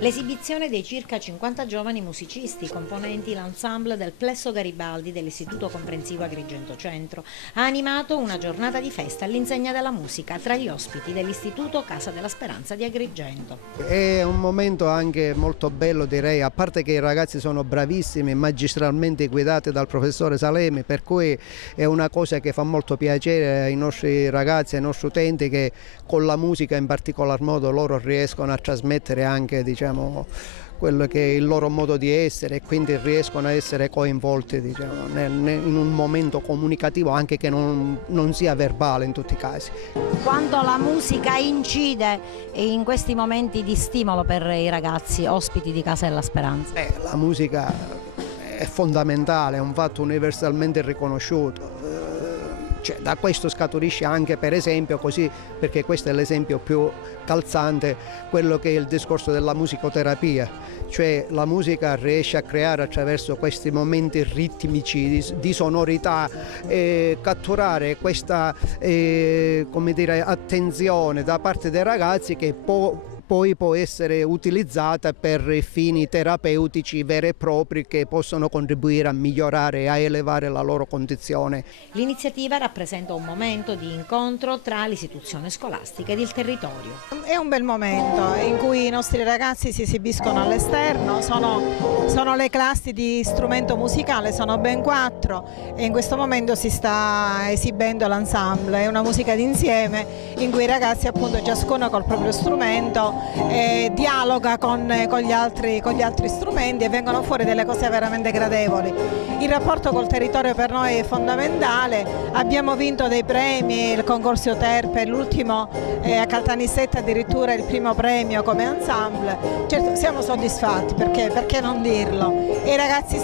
L'esibizione dei circa 50 giovani musicisti componenti l'ensemble del Plesso Garibaldi dell'Istituto Comprensivo Agrigento Centro ha animato una giornata di festa all'insegna della musica tra gli ospiti dell'Istituto Casa della Speranza di Agrigento. È un momento anche molto bello, direi, a parte che i ragazzi sono bravissimi, magistralmente guidati dal professore Salemi, per cui è una cosa che fa molto piacere ai nostri ragazzi, ai nostri utenti, che con la musica in particolar modo loro riescono a trasmettere anche, diciamo, quello che è il loro modo di essere, e quindi riescono a essere coinvolti, diciamo, in un momento comunicativo anche che non sia verbale in tutti i casi. Quanto la musica incide in questi momenti di stimolo per i ragazzi ospiti di Casa della Speranza? La musica è fondamentale, è un fatto universalmente riconosciuto. Cioè, da questo scaturisce anche, per esempio, così, perché questo è l'esempio più calzante, quello che è il discorso della musicoterapia, cioè la musica riesce a creare attraverso questi momenti ritmici di sonorità, catturare questa come dire, attenzione da parte dei ragazzi, che poi può essere utilizzata per fini terapeutici veri e propri, che possono contribuire a migliorare e a elevare la loro condizione. L'iniziativa rappresenta un momento di incontro tra l'istituzione scolastica ed il territorio. È un bel momento in cui i nostri ragazzi si esibiscono all'esterno, sono le classi di strumento musicale, sono ben 4, e in questo momento si sta esibendo l'ensemble, è una musica d'insieme in cui i ragazzi, appunto, ciascuno col proprio strumento dialoga con gli altri strumenti, e vengono fuori delle cose veramente gradevoli. Il rapporto col territorio per noi è fondamentale, abbiamo vinto dei premi, il concorso Terpe, l'ultimo a Caltanissetta addirittura il primo premio come ensemble. Certo, siamo soddisfatti, perché non dirlo, e i ragazzi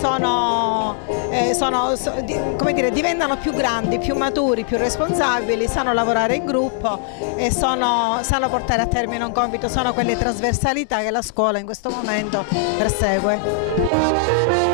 come dire, diventano più grandi, più maturi, più responsabili, sanno lavorare in gruppo e sanno portare a termine un compito. Sono quelle trasversalità che la scuola in questo momento persegue.